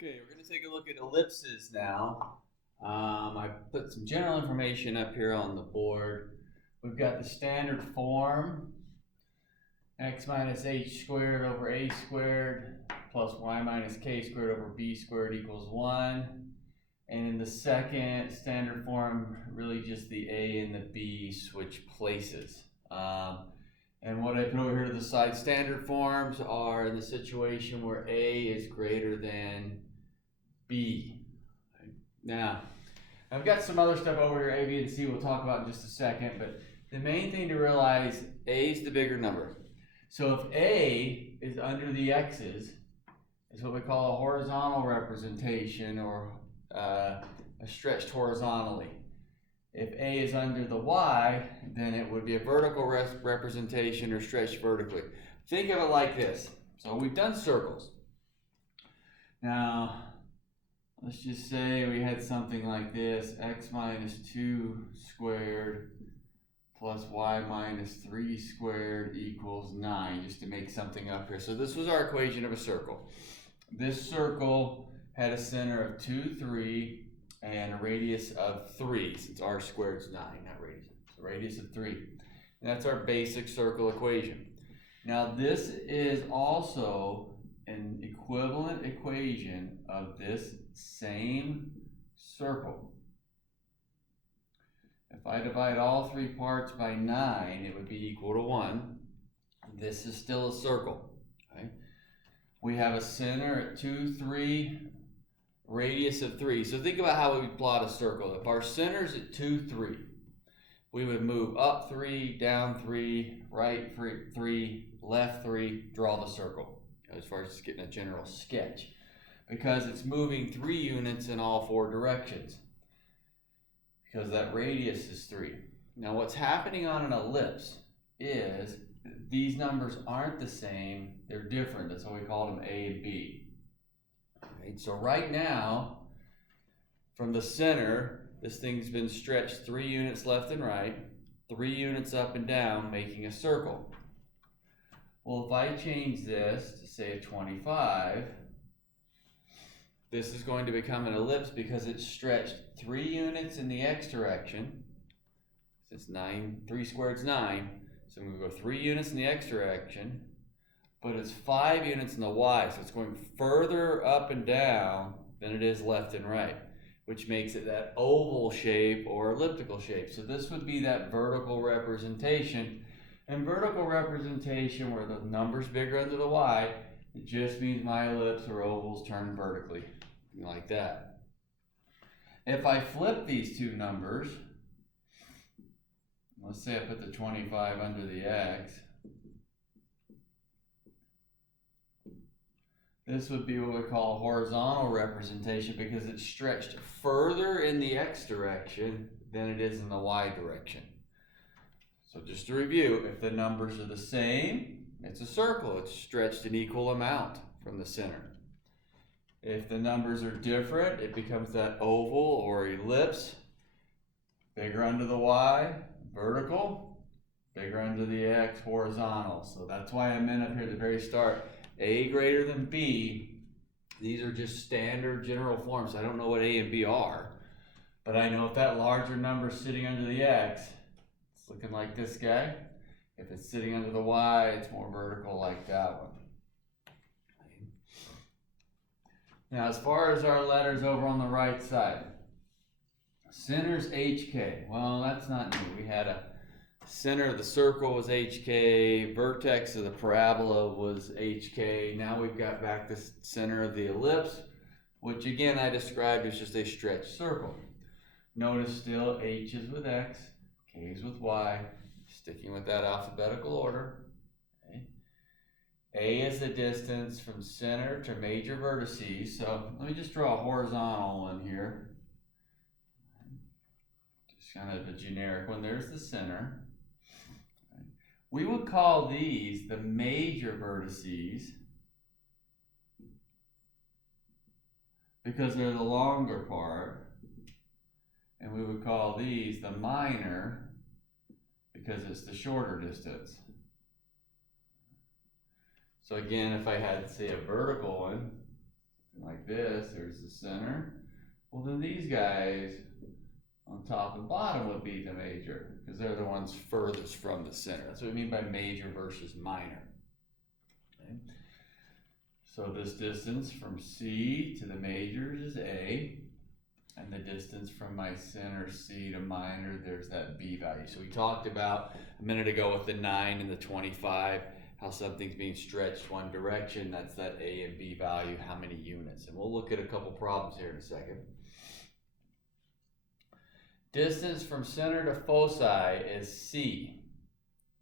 Okay, we're going to take a look at ellipses now. I put some general information up here on the board. We've got the standard form, x minus h squared over a squared plus y minus k squared over b squared equals 1. And in the second standard form, really just the a and the b switch places. And what I put over here to the side, standard forms are in the situation where a is greater than B. Now, I've got some other stuff over here, A, B, and C we'll talk about in just a second, but the main thing to realize, A is the bigger number. So if A is under the X's, it's what we call a horizontal representation or stretched horizontally. If A is under the Y, then it would be a vertical representation or stretched vertically. Think of it like this. So we've done circles. Now, let's just say we had something like this, x minus 2 squared plus y minus 3 squared equals 9, just to make something up here. So this was our equation of a circle. This circle had a center of 2, 3, and a radius of 3, since r squared is 9, not radius. So radius of 3. And that's our basic circle equation. Now this is also an equivalent equation of this same circle. If I divide all three parts by 9, it would be equal to 1. This is still a circle. Okay? We have a center at 2, 3, radius of 3. So think about how we would plot a circle. If our center is at 2, 3, we would move up 3, down 3, right 3, left 3, draw the circle. As far as just getting a general sketch. Because it's moving 3 units in all 4 directions. Because that radius is 3. Now what's happening on an ellipse is these numbers aren't the same, they're different. That's why we call them A and B. Right, so right now, from the center, this thing's been stretched 3 units left and right, 3 units up and down, making a circle. Well, if I change this to say a 25, this is going to become an ellipse because it's stretched 3 units in the x direction. It's 3 squared is 9. So I'm going to go 3 units in the x direction, but it's 5 units in the y. So it's going further up and down than it is left and right, which makes it that oval shape or elliptical shape. So this would be that vertical representation. And vertical representation, where the number's bigger under the y, it just means my ellipse or ovals turn vertically, like that. If I flip these two numbers, let's say I put the 25 under the x, this would be what we call a horizontal representation because it's stretched further in the x direction than it is in the y direction. So just to review, if the numbers are the same, it's a circle. It's stretched an equal amount from the center. If the numbers are different, it becomes that oval or ellipse. Bigger under the y, vertical. Bigger under the x, horizontal. So that's why I meant up here at the very start, A greater than B. These are just standard general forms. I don't know what A and B are, but I know if that larger number is sitting under the x, it's looking like this guy. If it's sitting under the y, it's more vertical like that one. Now, as far as our letters over on the right side, center's HK. Well, that's not new. We had a center of the circle was HK, vertex of the parabola was HK. Now we've got back the center of the ellipse, which again I described as just a stretched circle. Notice still H is with X, K is with Y, sticking with that alphabetical order. Okay. A is the distance from center to major vertices. So let me just draw a horizontal one here. Just kind of a generic one. There's the center. We would call these the major vertices because they're the longer part. And we would call these the minor because it's the shorter distance. So again, if I had, say, a vertical one, like this, there's the center. Well, then these guys on top and bottom would be the major, because they're the ones furthest from the center. That's what we mean by major versus minor. Okay. So this distance from C to the majors is A, and the distance from my center C to minor, there's that B value. So we talked about a minute ago with the 9 and the 25, how something's being stretched one direction. That's that A and B value, how many units. And we'll look at a couple problems here in a second. Distance from center to foci is C,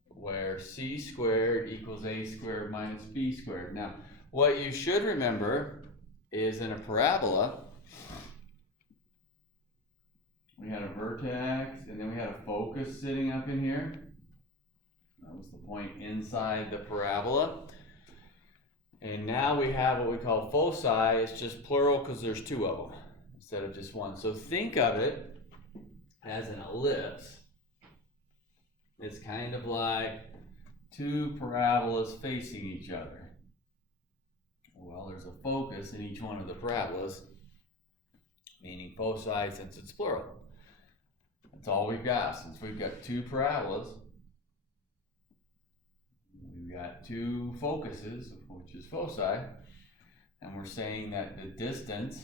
where C squared equals A squared minus B squared. Now, what you should remember is in a parabola, we had a vertex and then we had a focus sitting up in here. That was the point inside the parabola. And now we have what we call foci. It's just plural because there's two of them instead of just one. So think of it as an ellipse. It's kind of like two parabolas facing each other. Well, there's a focus in each one of the parabolas, meaning foci since it's plural. That's all we've got. Since we've got two parabolas, we've got two focuses, which is foci, and we're saying that the distance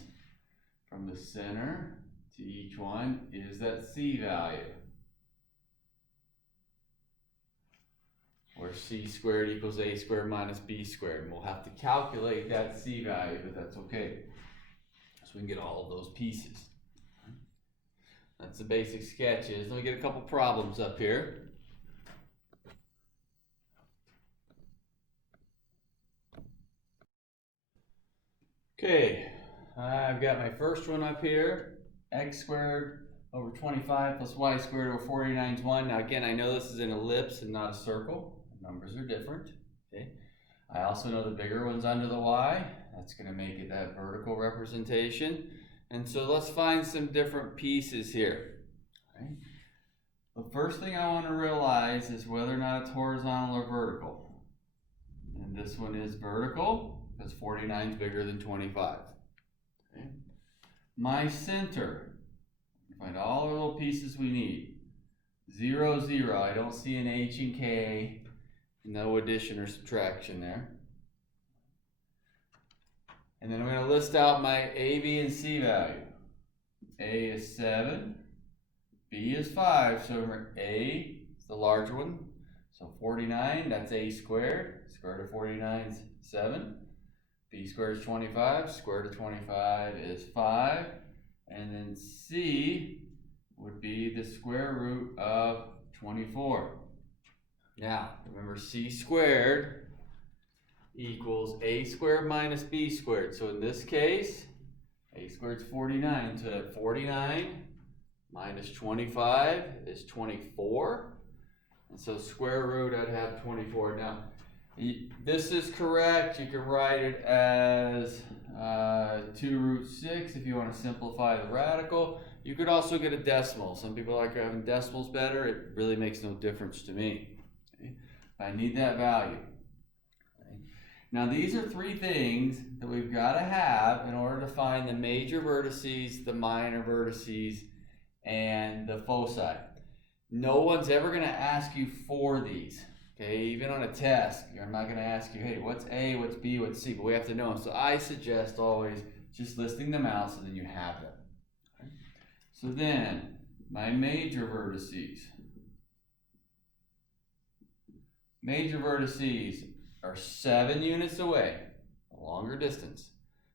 from the center to each one is that C value, where C squared equals A squared minus B squared. And we'll have to calculate that C value, but that's okay. So we can get all of those pieces. That's the basic sketches. Let me get a couple problems up here. Okay, I've got my first one up here. X squared over 25 plus y squared over 49 is 1. Now again, I know this is an ellipse and not a circle. The numbers are different. Okay. I also know the bigger one's under the y. That's going to make it that vertical representation. And so let's find some different pieces here. Okay. The first thing I want to realize is whether or not it's horizontal or vertical. And this one is vertical because 49 is bigger than 25. Okay. My center, find all the little pieces we need. 0, 0, I don't see an H and K, no addition or subtraction there. And then I'm going to list out my A, B, and C value. A is 7, B is 5, so remember A is the larger one, so 49, that's A squared, square root of 49 is 7. B squared is 25, square root of 25 is 5. And then C would be the square root of 24. Now, remember C squared equals A squared minus B squared. So in this case, A squared is 49. So 49 minus 25 is 24. And so square root, I'd have 24. Now, this is correct. You can write it as 2 root 6 if you want to simplify the radical. You could also get a decimal. Some people like having decimals better. It really makes no difference to me. Okay? I need that value. Okay? Now these are three things that we've got to have in order to find the major vertices, the minor vertices, and the foci. No one's ever going to ask you for these. Okay, even on a test, I'm not going to ask you, hey, what's A, what's B, what's C, but we have to know them. So I suggest always just listing them out so that you have them. Okay? So then, my major vertices. Major vertices are 7 units away, a longer distance.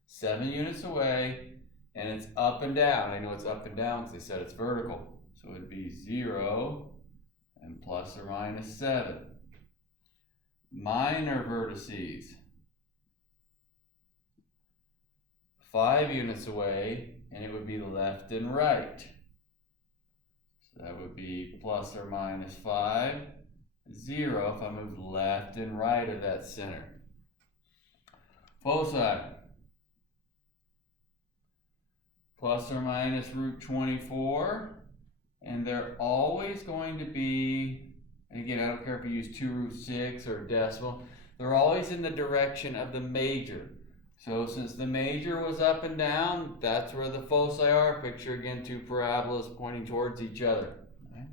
7 units away, and it's up and down. I know it's up and down because they said it's vertical. So it would be 0 and plus or minus 7. Minor vertices, 5 units away, and it would be left and right. So that would be plus or minus 5, 0 if I move left and right of that center. Foci, plus or minus root 24, and they're always going to be, and again, I don't care if you use 2 root 6 or a decimal, they're always in the direction of the major. So since the major was up and down, that's where the foci are. Picture again two parabolas pointing towards each other. Okay.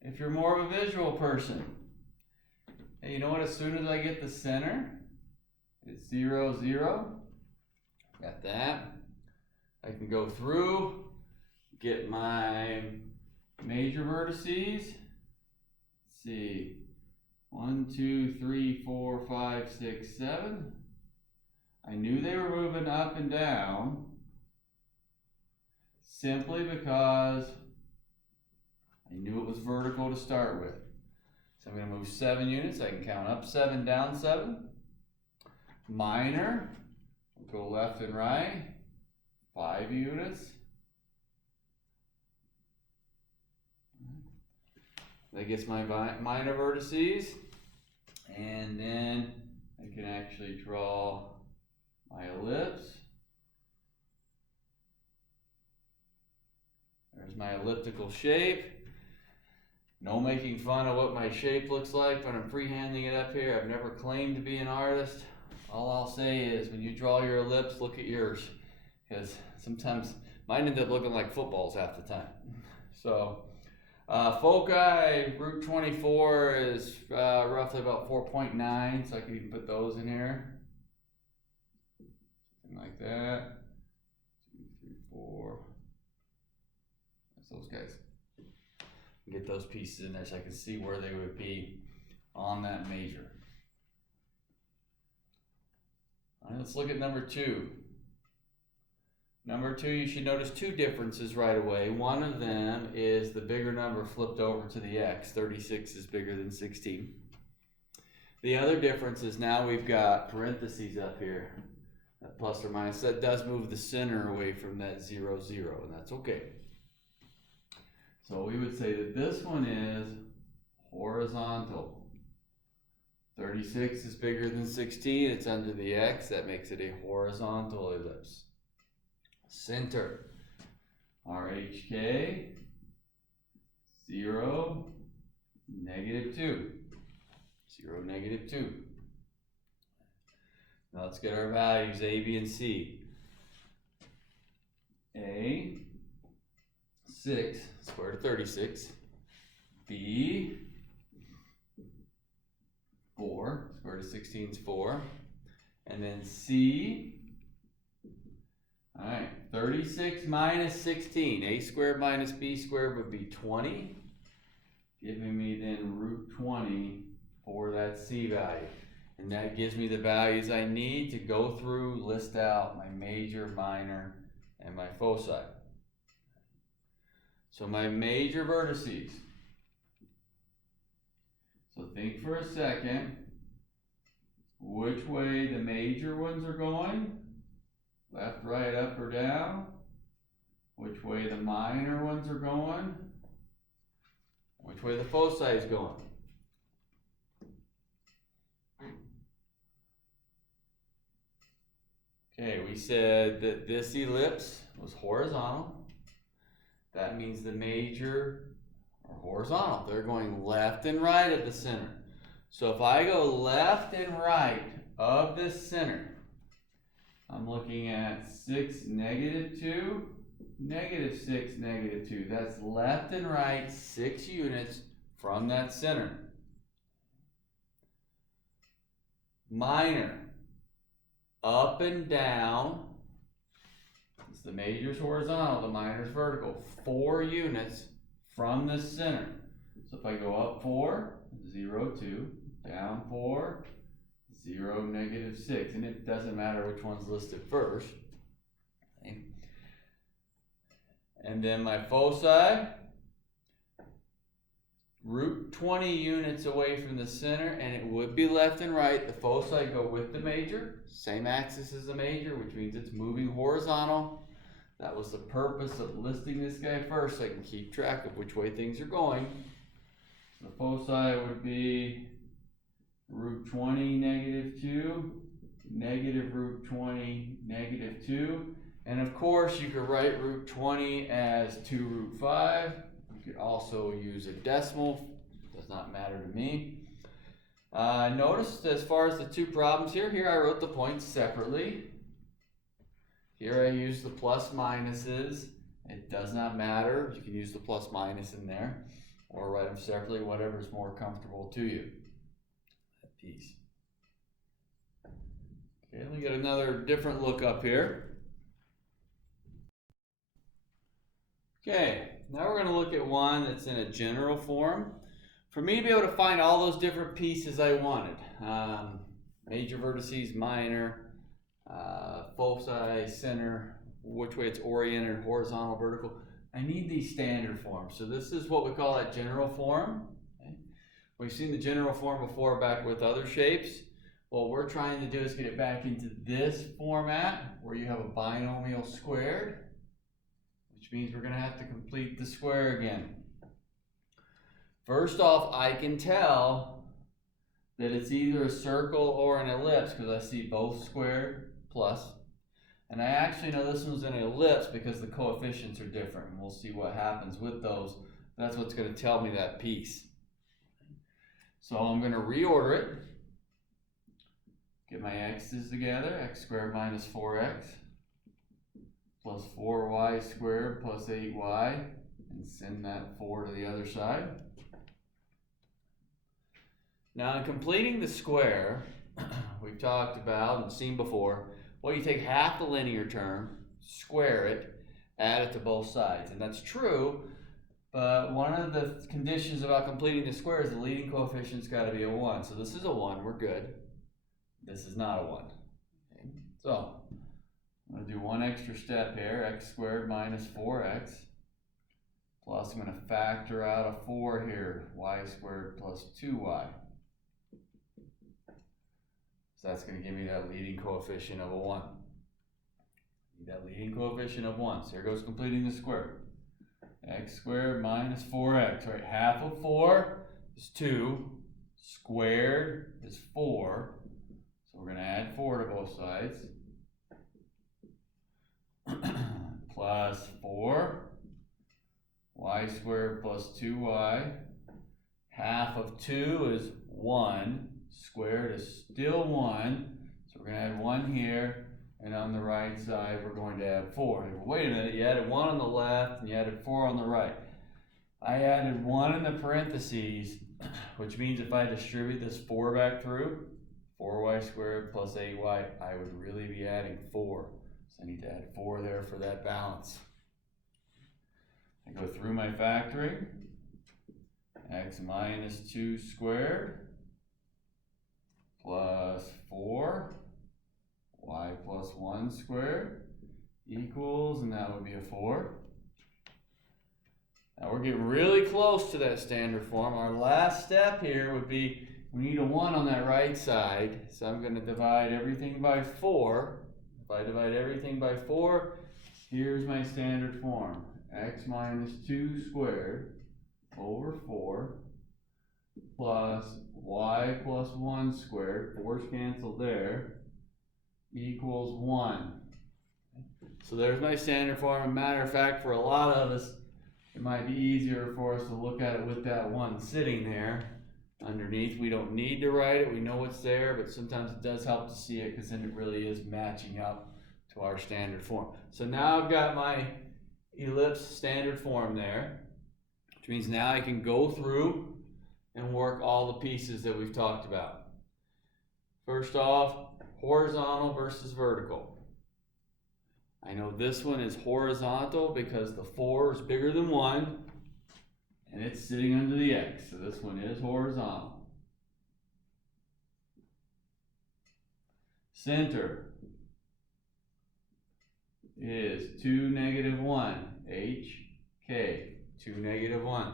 If you're more of a visual person, hey, you know what? As soon as I get the center, it's 0, 0. Got that. I can go through, get my major vertices. Let's see. 1, 2, 3, 4, 5, 6, 7. I knew they were moving up and down simply because I knew it was vertical to start with. So I'm going to move 7 units. I can count up 7, down 7. Minor, go left and right, 5 units. That gets my minor vertices. And then I can actually draw my ellipse. There's my elliptical shape. No making fun of what my shape looks like when I'm freehanding it up here. I've never claimed to be an artist. All I'll say is when you draw your ellipse, look at yours. Because sometimes mine end up looking like footballs half the time. So foci, root 24 is roughly about 4.9, so I can even put those in here. Something like that. 2, 3, 4. That's those guys. Get those pieces in there so I can see where they would be on that major. All right, let's look at number 2. Number 2, you should notice 2 differences right away. One of them is the bigger number flipped over to the x. 36 is bigger than 16. The other difference is now we've got parentheses up here, that plus or minus. That does move the center away from that 0, 0, and that's okay. So we would say that this one is horizontal. 36 is bigger than 16. It's under the x. That makes it a horizontal ellipse. Center, RHK, 0, -2. 0, -2. Now let's get our values, A, B, and C. A, 6, square root of 36. B, 4, square root of 16 is 4. And then C, all right, 36 minus 16. A squared minus B squared would be 20. Giving me then root 20 for that C value. And that gives me the values I need to go through, list out my major, minor, and my foci. So my major vertices. So think for a second which way the major ones are going. Left, right, up, or down. Which way the minor ones are going. Which way the foci is going. Okay, we said that this ellipse was horizontal. That means the major are horizontal. They're going left and right of the center. So if I go left and right of this center, I'm looking at 6, -2, -6, -2. That's left and right 6 units from that center. Minor, up and down. It's the major's horizontal, the minor's vertical. 4 units from the center. So if I go up 4, 0, 2, down 4, 0, -6. And it doesn't matter which one's listed first. Okay. And then my foci, root 20 units away from the center, and it would be left and right. The foci go with the major, same axis as the major, which means it's moving horizontal. That was the purpose of listing this guy first, so I can keep track of which way things are going. The foci would be root 20, -2, negative root 20, -2. And of course, you could write root 20 as 2 root 5. You could also use a decimal, does not matter to me. Notice as far as the two problems here I wrote the points separately. Here I use the plus minuses. It does not matter. You can use the plus minus in there or write them separately, whatever's more comfortable to you. That piece. Okay, let me get another different look up here. Okay, now we're going to look at one that's in a general form. For me to be able to find all those different pieces I wanted, major vertices, minor, foci, center, which way it's oriented, horizontal, vertical, I need these standard forms. So this is what we call that general form. Okay. We've seen the general form before back with other shapes. What we're trying to do is get it back into this format where you have a binomial squared, which means we're going to have to complete the square again. First off, I can tell that it's either a circle or an ellipse because I see both squared plus. And I actually know this one's an ellipse because the coefficients are different. And we'll see what happens with those. That's what's going to tell me that piece. So I'm going to reorder it. Get my x's together. X squared minus 4x plus 4y squared plus 8y. And send that 4 to the other side. Now in completing the square, we've talked about and seen before, well, you take half the linear term, square it, add it to both sides. And that's true, but one of the conditions about completing the square is the leading coefficient's got to be a 1. So this is a 1, we're good. This is not a 1. Okay. So I'm going to do one extra step here, x squared minus 4x. Plus I'm going to factor out a 4 here, y squared plus 2y. So that's going to give me that leading coefficient of a 1. That leading coefficient of 1. So here goes completing the square. X squared minus 4x, right? Half of 4 is 2. Squared is 4. So we're going to add 4 to both sides. Plus 4. Y squared plus 2y. Half of 2 is 1. Squared is still 1. So we're going to add 1 here. And on the right side, we're going to add 4. Wait a minute, you added 1 on the left and you added 4 on the right. I added 1 in the parentheses, which means if I distribute this 4 back through, 4y squared plus 8y, I would really be adding 4. So I need to add 4 there for that balance. I go through my factoring. X minus 2 squared plus 4. Y plus 1 squared equals, and that would be a 4. Now we're getting really close to that standard form. Our last step here would be, we need a 1 on that right side, so I'm going to divide everything by 4. If I divide everything by 4, here's my standard form. X minus 2 squared over 4 plus y plus 1 squared, 4's canceled there, equals 1. So there's my standard form. As a matter of fact, for a lot of us, it might be easier for us to look at it with that 1 sitting there underneath. We don't need to write it. We know it's there, but sometimes it does help to see it because then it really is matching up to our standard form. So now I've got my ellipse standard form there, which means now I can go through and work all the pieces that we've talked about. First off, horizontal versus vertical. I know this one is horizontal because the 4 is bigger than 1 and it's sitting under the x, so this one is horizontal. Center is 2, negative 1, h, k, 2, negative 1.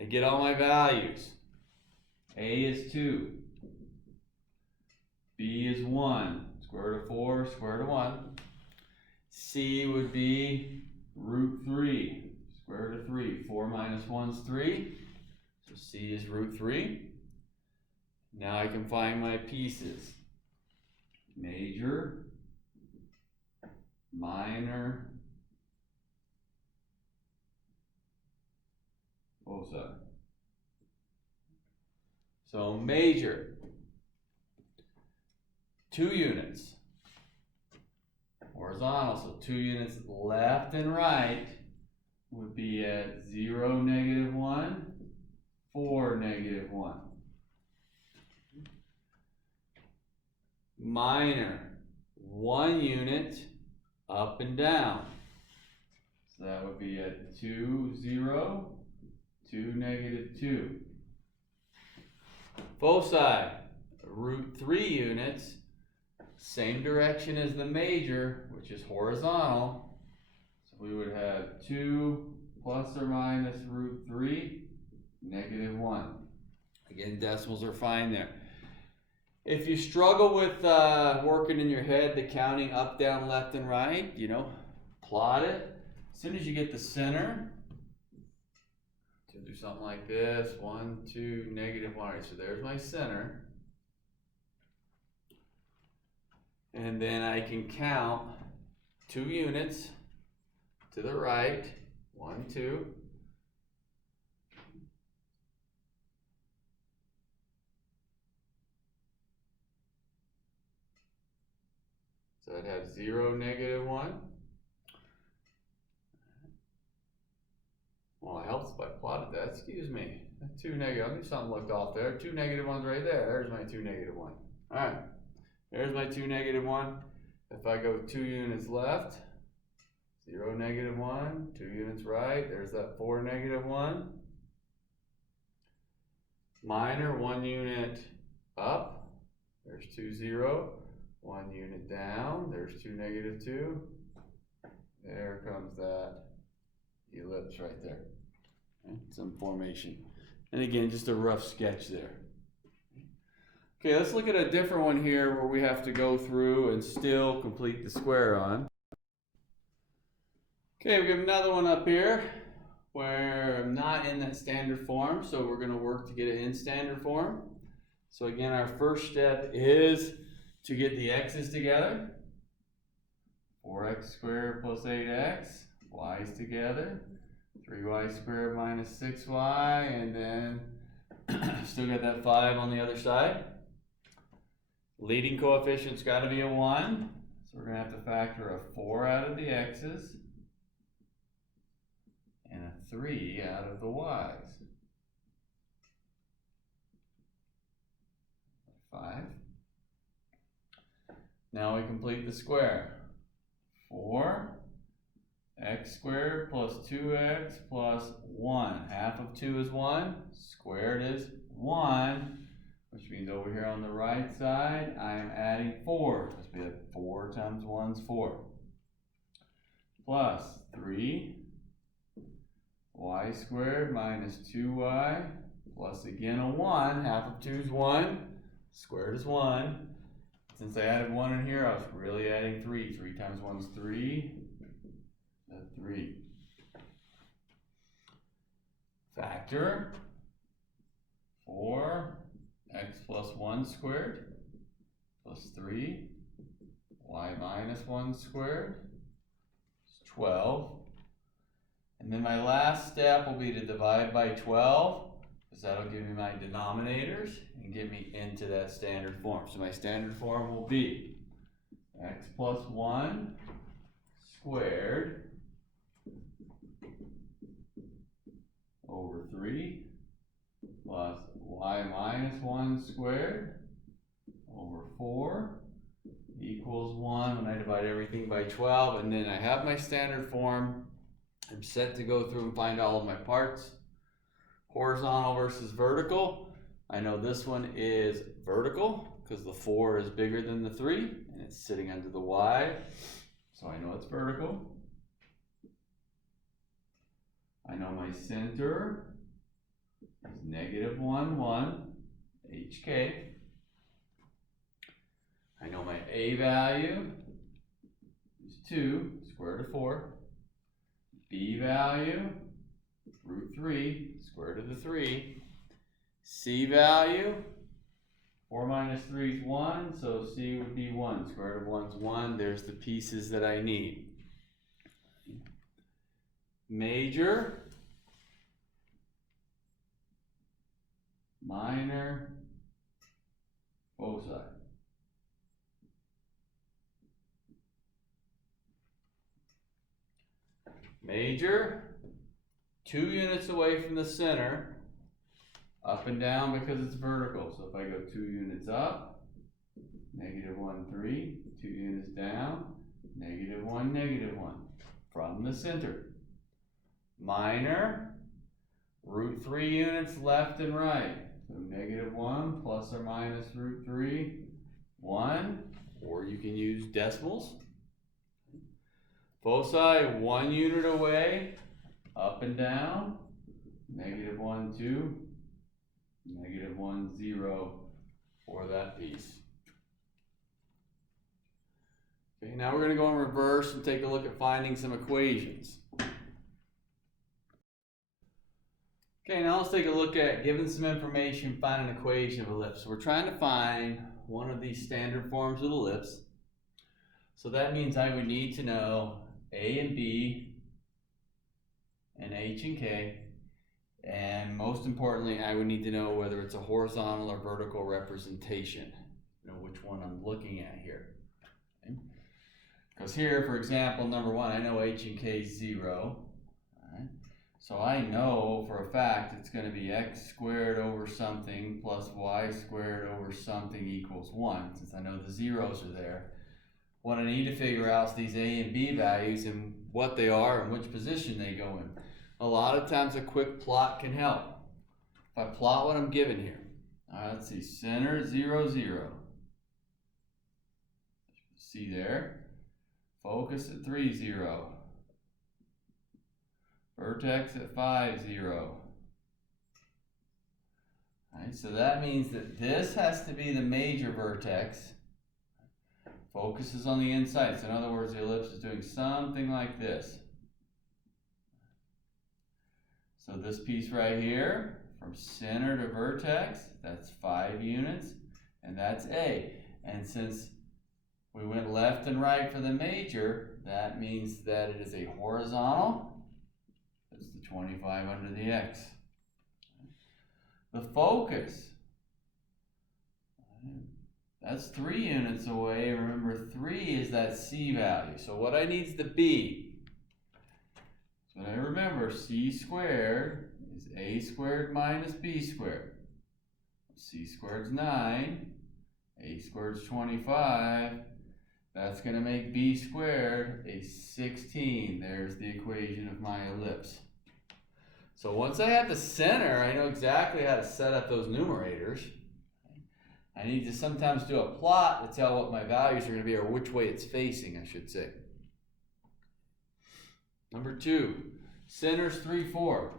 I get all my values. A is 2. B is 1. Square root of 4, square root of 1. C would be root 3. Square root of 3. 4 minus 1 is 3. So C is root 3. Now I can find my pieces. Major, minor, foci. So major, 2 units. Horizontal, so 2 units left and right would be at 0, -1, 4, -1. Minor, 1 unit up and down. So that would be at 2, 0, 2, -2. Foci, √3 units, same direction as the major, which is horizontal. So we would have 2 plus or minus √3, -1. Again, decimals are fine there. If you struggle with working in your head, the counting up, down, left, and right, you know, plot it. As soon as you get the center, to do something like this, 1, 2, -1. All right, so there's my center. And then I can count 2 units to the right, 1, 2. So I'd have 0, -1. Well, it helps if I plotted that. Excuse me. 2 negative. I knew something looked off there. 2 -1s right there. There's my 2, -1. All right. There's my 2, -1. If I go 2 units left, 0, -1, 2 units right, there's that 4, -1. Minor, 1 unit up, there's 2, 0. 1 unit down, there's 2, -2. There comes that ellipse right there. Okay, some formation. And again, just a rough sketch there. Okay, let's look at a different one here where we have to go through and still complete the square on. Okay, we have another one up here where I'm not in that standard form, so we're going to work to get it in standard form. So again, our first step is to get the x's together. 4x squared plus 8x, y's together. 3y squared minus 6y, and then still got that 5 on the other side. Leading coefficient's got to be a 1, so we're going to have to factor a 4 out of the x's and a 3 out of the y's. 5. Now we complete the square. 4x squared plus 2x plus 1. Half of 2 is 1. Squared is 1. Which means over here on the right side, I am adding 4. This will be 4 times 1 is 4. Plus 3y squared minus 2y plus again a 1. Half of 2 is 1. Squared is 1. Since I added 1 in here, I was really adding 3. 3 times 1 is 3. That's 3. Factor 4x plus 1 squared plus 3 y minus 1 squared is 12. And then my last step will be to divide by 12, because that'll give me my denominators and get me into that standard form. So my standard form will be x plus 1 squared over 3 plus y minus 1 squared over 4 equals 1 when I divide everything by 12. And then I have my standard form. I'm set to go through and find all of my parts. Horizontal versus vertical. I know this one is vertical because the 4 is bigger than the 3 and it's sitting under the y. So I know it's vertical. I know my center is -1, 1, HK. I know my A value is 2, square root of 4. B value, √3, square root of the 3. C value, 4 minus 3 is 1, so C would be 1. Square root of 1 is 1. There's the pieces that I need. Major, minor, both sides. Major, 2 units away from the center, up and down because it's vertical. So if I go 2 units up, -1, 3, 2 units down, -1, -1, from the center. Minor, √3 units left and right. So -1 plus or minus √3, 1, or you can use decimals. Foci, 1 unit away, up and down, -1, 2, -1, 0 for that piece. Okay, now we're going to go in reverse and take a look at finding some equations. Okay, now let's take a look at, given some information, find an equation of ellipse. So we're trying to find one of these standard forms of ellipse. So that means I would need to know A and B and H and K. And most importantly, I would need to know whether it's a horizontal or vertical representation. You know which one I'm looking at here. Okay? Because here, for example, number 1, I know H and K is 0. Alright? So I know for a fact it's going to be x squared over something plus y squared over something equals 1, since I know the zeros are there. What I need to figure out is these A and B values and what they are and which position they go in. A lot of times a quick plot can help. If I plot what I'm given here. Alright, let's see, center 0, 0. See there? Focus at 3, 0. Vertex at 5, 0. Alright, so that means that this has to be the major vertex. Focus is on the inside. So in other words, the ellipse is doing something like this. So this piece right here, from center to vertex, that's 5 units, and that's A. And since we went left and right for the major, that means that it is a horizontal. That's the 25 under the X. The focus, that's 3 units away. Remember, 3 is that C value. So what I need is the B. So I remember C squared is A squared minus B squared. C squared is 9. A squared is 25. That's going to make B squared a 16. There's the equation of my ellipse. So once I have the center, I know exactly how to set up those numerators. I need to sometimes do a plot to tell what my values are going to be, or which way it's facing, I should say. Number 2, center's 3, 4.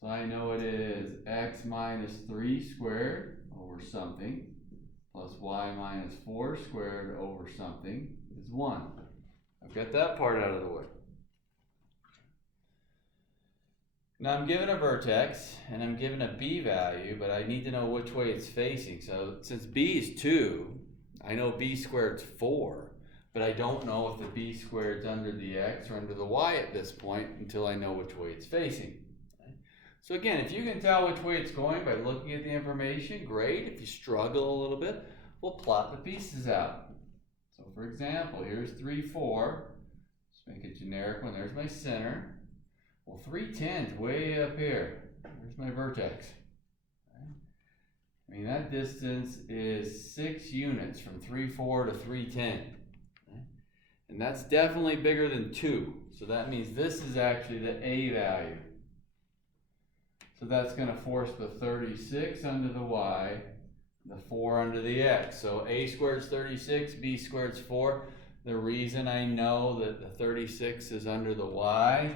So I know it is x minus 3 squared over something plus y minus 4 squared over something is 1. I've got that part out of the way. Now I'm given a vertex and I'm given a B value, but I need to know which way it's facing. So since B is 2, I know B squared is 4, but I don't know if the B squared is under the X or under the Y at this point until I know which way it's facing. So again, if you can tell which way it's going by looking at the information, great. If you struggle a little bit, we'll plot the pieces out. So for example, here's 3, 4. Let's make a generic one. There's my center. Well, 3, 10 is way up here. There's my vertex. I mean, that distance is 6 units from 3, 4 to 3, 10. And that's definitely bigger than 2. So that means this is actually the A value. So that's going to force the 36 under the Y, the 4 under the X. So A squared is 36, B squared is 4. The reason I know that the 36 is under the Y,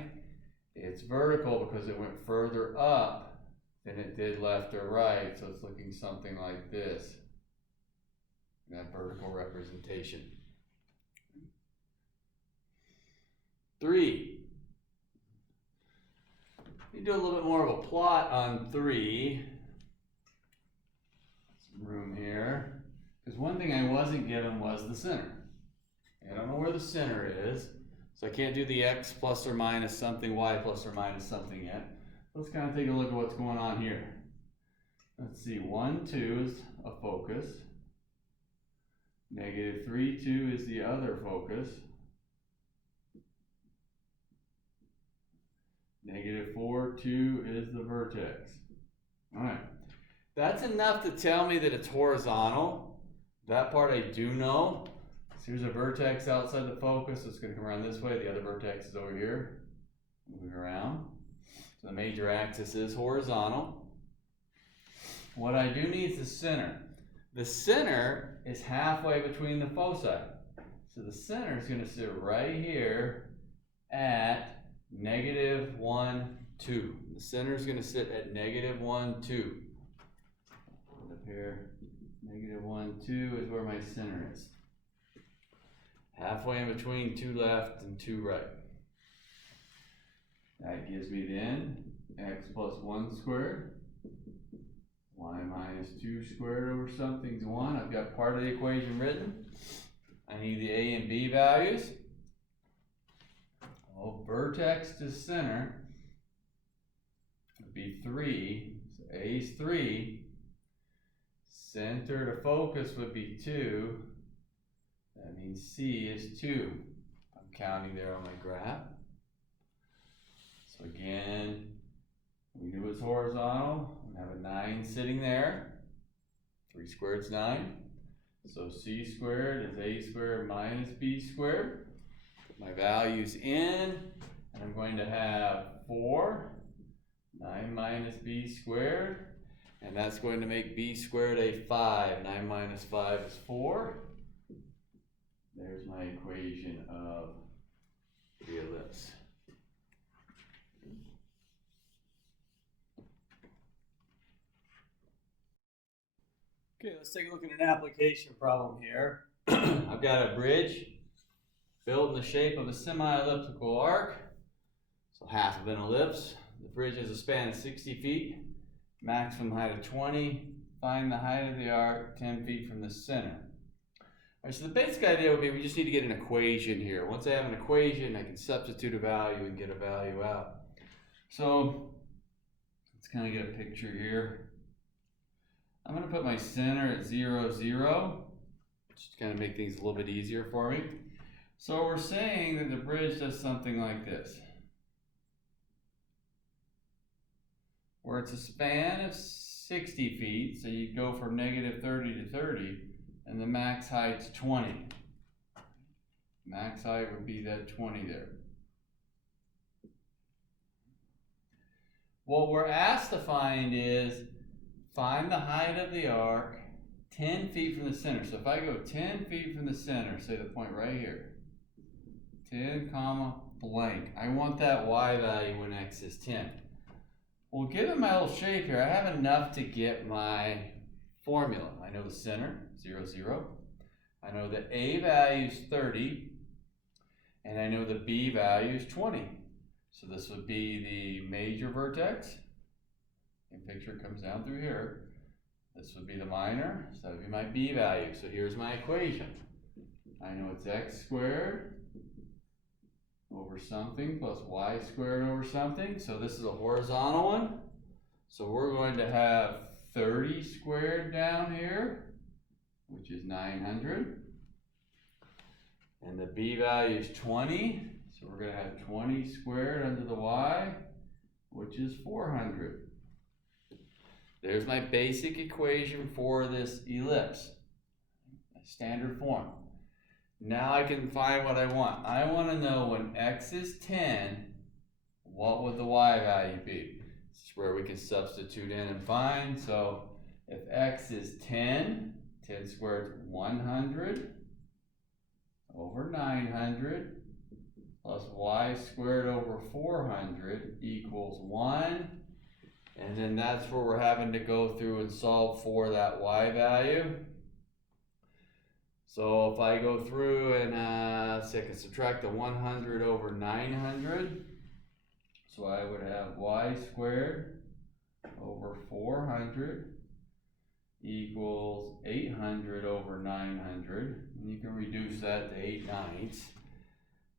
it's vertical because it went further up than it did left or right. So it's looking something like this, that vertical representation. 3. You do a little bit more of a plot on 3. Some room here. Because one thing I wasn't given was the center. I don't know where the center is. So I can't do the X plus or minus something, Y plus or minus something yet. Let's kind of take a look at what's going on here. let's see, 1, 2 is a focus. Negative 3, 2 is the other focus. Negative 4, 2 is the vertex. All right. That's enough to tell me that it's horizontal. That part I do know. So here's a vertex outside the focus. It's going to come around this way. The other vertex is over here. Moving around. So the major axis is horizontal. What I do need is the center. The center is halfway between the foci. So the center is going to sit right here at negative 1, 2. The center is going to sit at negative 1, 2. Up here, negative 1, 2 is where my center is. Halfway in between 2 left and 2 right. That gives me then x plus 1 squared, y minus 2 squared over something's 1. I've got part of the equation written. I need the a and b values. Well, vertex to center would be 3. So a is 3. Center to focus would be 2. That means C is 2. I'm counting there on my graph. So again, we knew it's horizontal. We have a 9 sitting there. 3 squared is 9. So C squared is A squared minus B squared. Put my values in, and I'm going to have 4, 9 minus B squared. And that's going to make b squared a 5. 9 minus 5 is 4. There's my equation of the ellipse. Okay, let's take a look at an application problem here. I've got a bridge built in the shape of a semi-elliptical arc. So half of an ellipse. The bridge has a span of 60 feet. Maximum height of 20. Find the height of the arc 10 feet from the center. All right, so the basic idea would be we just need to get an equation here. Once I have an equation, I can substitute a value and get a value out. So let's kind of get a picture here. I'm going to put my center at 0, 0. Just to kind of make things a little bit easier for me. So we're saying that the bridge does something like this, where it's a span of 60 feet, so you go from negative 30 to 30, and the max height's 20. Max height would be that 20 there. What we're asked to find is, find the height of the arc 10 feet from the center. So if I go 10 feet from the center, say the point right here, 10 comma blank, I want that y value when x is 10. Well, given my little shape here, I have enough to get my formula. I know the center, 0, 0. I know the a value is 30, and I know the b value is 20. So this would be the major vertex. And picture comes down through here. This would be the minor, so that would be my b value. So here's my equation. I know it's x squared over something plus y squared over something. So this is a horizontal one. So we're going to have 30 squared down here, which is 900. And the b value is 20. So we're going to have 20 squared under the y, which is 400. There's my basic equation for this ellipse, standard form. Now I can find what I want. I want to know when x is 10, what would the y value be? This is where we can substitute in and find. So if x is 10, 10 squared is 100 over 900 plus y squared over 400 equals 1. And then that's where we're having to go through and solve for that y value. So if I go through and see, I can subtract the 100 over 900. So I would have y squared over 400 equals 800 over 900. And you can reduce that to 8/9.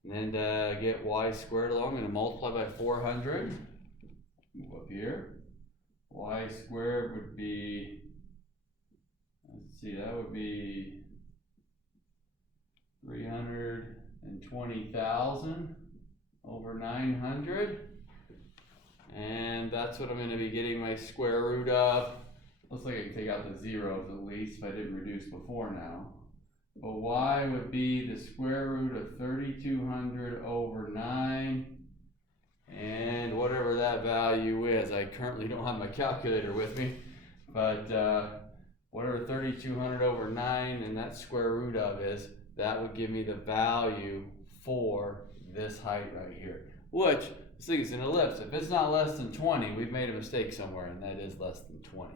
And then to get y squared along, I'm going to multiply by 400. Move up here. y squared would be, let's see, that would be 320,000 over 900. And that's what I'm going to be getting my square root of. Looks like I can take out the zeros at least if I didn't reduce before now. But y would be the square root of 3,200 over 9. And whatever that value is, I currently don't have my calculator with me. But whatever 3,200 over 9 and that square root of is, that would give me the value for this height right here. Which, this thing is an ellipse. If it's not less than 20, we've made a mistake somewhere, and that is less than 20.